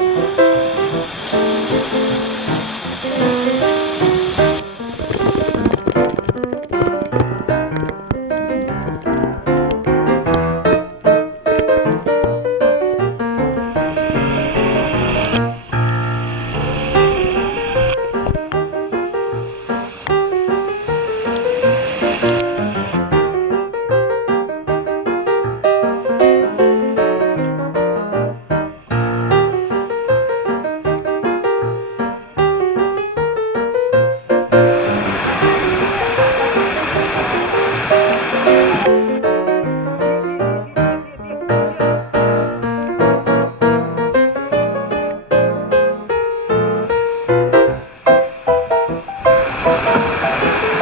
嗯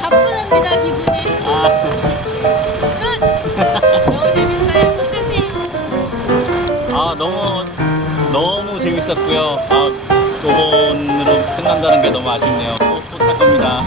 가뿐합니다 기분이. 끝. 너무 재밌어요. 끝내세요. 아 너무 너무 재밌었고요. 아, 5번으로 끝난다는 게 너무 아쉽네요. 또, 또탈 겁니다.